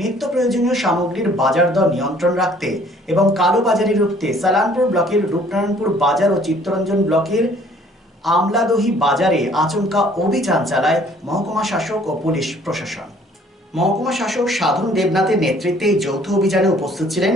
নিত্য প্রয়োজনীয় সামগ্রীর বাজার দর নিয়ন্ত্রণ রাখতে এবং কালোবাজারি রুখতে সালানপুর ব্লকের রূপনারায়ণপুর বাজার ও চিত্তরঞ্জন ব্লকের আমলাদহি বাজারে আচমকা অভিযান চালায় মহকুমা শাসক ও পুলিশ প্রশাসন। মহকুমা শাসক সাধন দেবনাথের নেতৃত্বে এই যৌথ অভিযানে উপস্থিত ছিলেন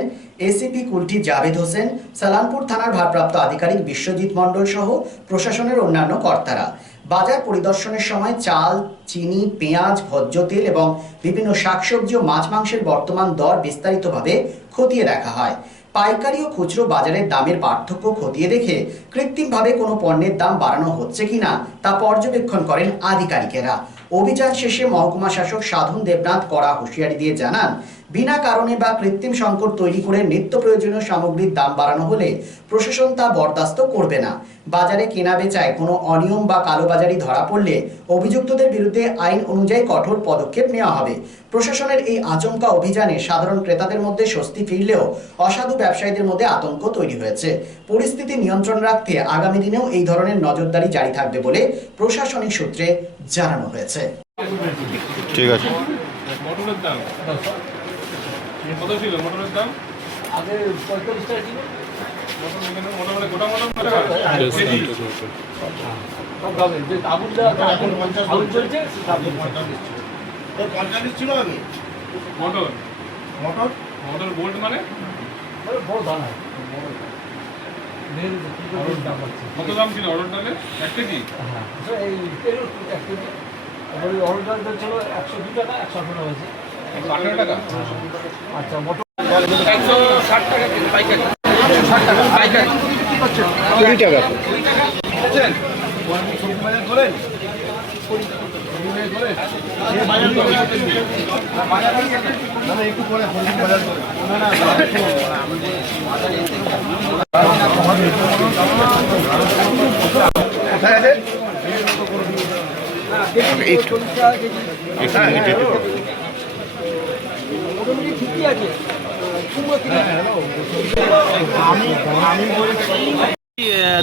এসিপি কুলটি জাভেদ হোসেন, সালানপুর থানার ভারপ্রাপ্ত আধিকারিক বিশ্বজিৎ মণ্ডল সহ প্রশাসনের অন্যান্য কর্তারা। বাজার পরিদর্শনের সময় চাল, চিনি, পেঁয়াজ, ভোজ্য তেল এবং বিভিন্ন শাকসবজি ও মাছ মাংসের বর্তমান দর বিস্তারিতভাবে খতিয়ে দেখা হয়। পাইকারি ও খুচরো বাজারের দামের পার্থক্য খতিয়ে দেখে কৃত্রিমভাবে কোনো পণ্যের দাম বাড়ানো হচ্ছে কিনা তা পর্যবেক্ষণ করেন আধিকারিকেরা। অভিযান শেষে মহকুমা শাসক সাধন দেবনাথ কড়া হুঁশিয়ারি দিয়ে জানান, বিনা কারণে বা কৃত্রিম সংকট তৈরি করে নিত্য প্রয়োজনীয় সামগ্রীর দাম বাড়ানো হলে প্রশাসন তা বরদাস্ত করবে না। বাজারে কেনা বেচায় কোনো অনিয়ম বা কালোবাজারি ধরা পড়লে অভিযুক্তদের বিরুদ্ধে আইন অনুযায়ী কঠোর পদক্ষেপ নেওয়া হবে। প্রশাসনের এই আচমকা অভিযানে সাধারণ ক্রেতাদের মধ্যে স্বস্তি ফিরলেও অসাধু ব্যবসায়ীদের মধ্যে আতঙ্ক তৈরি হয়েছে। পরিস্থিতি নিয়ন্ত্রণ রাখতে আগামী দিনেও এই ধরনের নজরদারি জারি থাকবে বলে প্রশাসনিক সূত্রে জানানো হয়েছে। ঠিক আছে। মটরের দাম কত ছিল? মটরের দাম আগে 45 টাকা ছিল। মটর এখানে মোটামুটি গোটা মটর কত টাকা? সব দামে যে আবুলটা এখন 50 চলছে, সেটা 45 ছিল আগে। মটর মোটর মটর বোল্ট মানে বড় দানা কত দাম ছিল অর্ডার ডালে? 1 কেজি? হ্যাঁ, এই এক কেজি অর্ডার ছিল 102 টাকা, 118 হয়েছে। 18 টাকা? আচ্ছা, মোটর 160 টাকা কিলো পাইকারি। 160 টাকা পাইকারি। কি করছেন? 20 টাকা। 20 টাকা বুঝছেন? সবজি বাজার করেন? না না, একটু পরে সবজি বাজার করেন। কোথায় আছে? মোটামুটি ঠিকই আছে।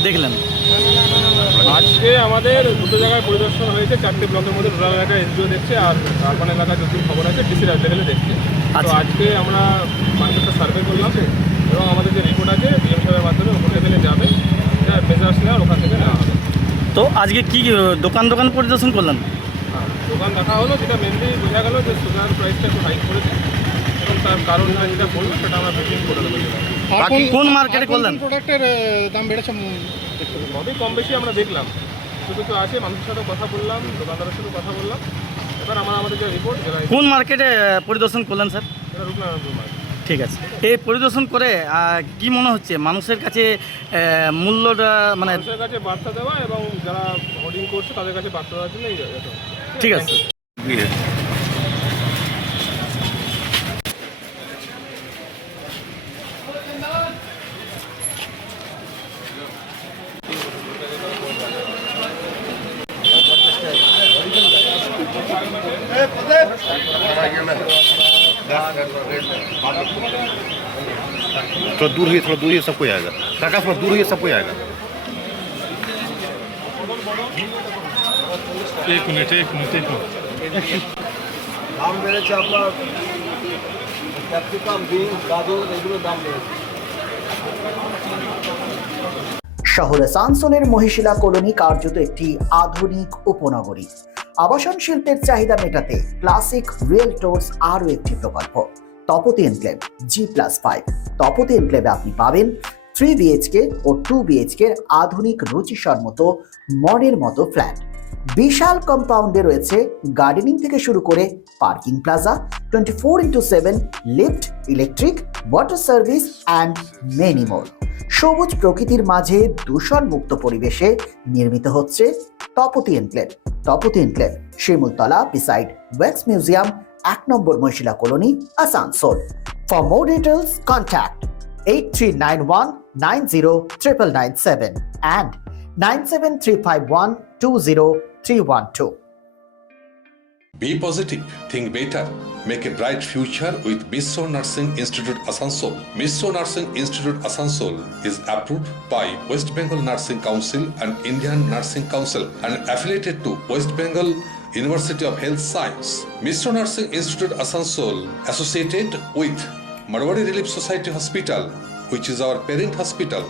দেখলেন আজকে আমাদের দুটো জায়গায় পরিদর্শন হয়েছে, 4টে ব্লকের মধ্যে রুরাল এলাকায় এসডিও দেখছে আর আরবান এলাকায় যতদিন খবর আছে ডিসি লেভেলে দেখছে। তো আজকে আমরা মার্কেটটা সার্ভে করলাম এবং আমাদের যে রিপোর্ট আছে ডিএম সাহেবের মাধ্যমে ওপর লেভেলে যাবে, মেজার্স নেওয়ার ওখান থেকে নেওয়া হবে। তো আজকে কি দোকান পরিদর্শন করলেন? দোকান দেখা হলো, যেটা মেনলি বোঝা গেল যে সুগার প্রাইসটা একটু হাইক করেছে এবং তার কারণটা যেটা বললো সেটা আমরা মিটিং করে দেবো। কোন মার্কেটে করলেন? প্রোডাক্টের দাম বেড়েছে সবই কম বেশি আমরা দেখলাম, কিছু কিছু আছে মানুষের সাথে কথা বললাম, দোকানদারের সাথে কথা বললাম। এবার আমাদের যে রিপোর্ট কোন মার্কেটে পরিদর্শন করলেন স্যার? সেটা রূপনারায়ণপুর মার্কেট। ঠিক আছে। এই পরিদর্শন করে কি মনে হচ্ছে মানুষের কাছে মূল্যটা মানে? মানুষের কাছে বার্তা দেওয়া এবং যারা হোর্ডিং করছে তাদের কাছে বার্তা দেওয়ার জন্য এই জায়গাটা। ঠিক আছে। थोड़ा दूर ही सबको आएगा। काका थोड़ा दूर ही सबको आएगा। एक मिनट দাম বেড়েছে আপনার ক্যাপসিকাম, বিনস, গাজর এগুলোর দাম বেড়েছে। শহর আসানসোলের মহিশিলা কলোনি কার্যত একটি আধুনিক উপনগরী। আবাসন শিল্পের চাহিদা মেটাতে ক্লাসিক রিয়েলটরস আরও একটি প্রকল্প, তপতি এনক্লেভ G+5। তপতি এনক্লেভে আপনি পাবেন 3 BHK ও 2 BHK আধুনিক রুচিসম্মত মনের মতো ফ্ল্যাট। বিশাল কম্পাউন্ডে রয়েছে গার্ডেনিং থেকে শুরু করে parking plaza, 24x7 lift, electric, water service and many more. সবুজ প্রকৃতির মাঝে দূষণমুক্ত পরিবেশে নির্মিত হচ্ছে Tapati enclave. Tapati enclave Shimultala beside wax museum, 1 number Mahishila colony, Asansol. For more details contact 8391909997 and 9735120312. Be positive, think better, make a bright future with Misso Nursing Institute Asansol. Misso Nursing Institute Asansol is approved by West Bengal Nursing Council and Indian Nursing Council and affiliated to West Bengal University of Health Science, Mr. Nursing Institute Asansol, associated with Marwari Relief Society Hospital, which is our parent hospital,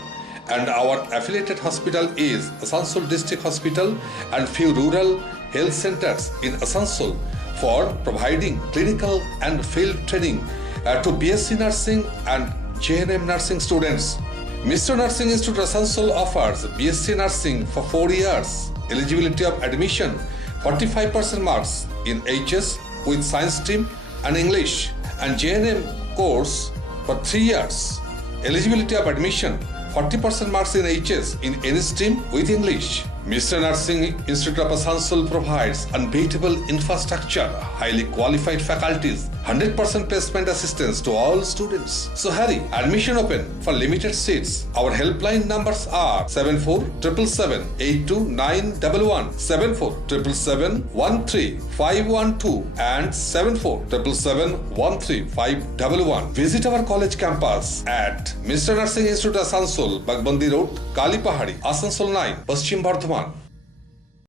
and our affiliated hospital is Asansol District Hospital and few rural health centers in Asansol for providing clinical and field training to BSc Nursing and JNM Nursing students. Mr. Nursing Institute Asansol offers BSc Nursing for 4 years. Eligibility of admission 45% marks in HS with science stream and English, and JNM course for 3 years. Eligibility of admission 40% marks in HS in any stream with English. Mr. Nursing Institute of Asansol provides unbeatable infrastructure, highly qualified faculties, 100% placement assistance to all students. So hurry, admission open for limited seats. Our helpline numbers are 7477782911, 7477713512 and 7477713511. Visit our college campus at Mr. Nursing Institute Asansol, Bagbandi Road, Kalipahari, Asansol 9, Paschim Bardhaman.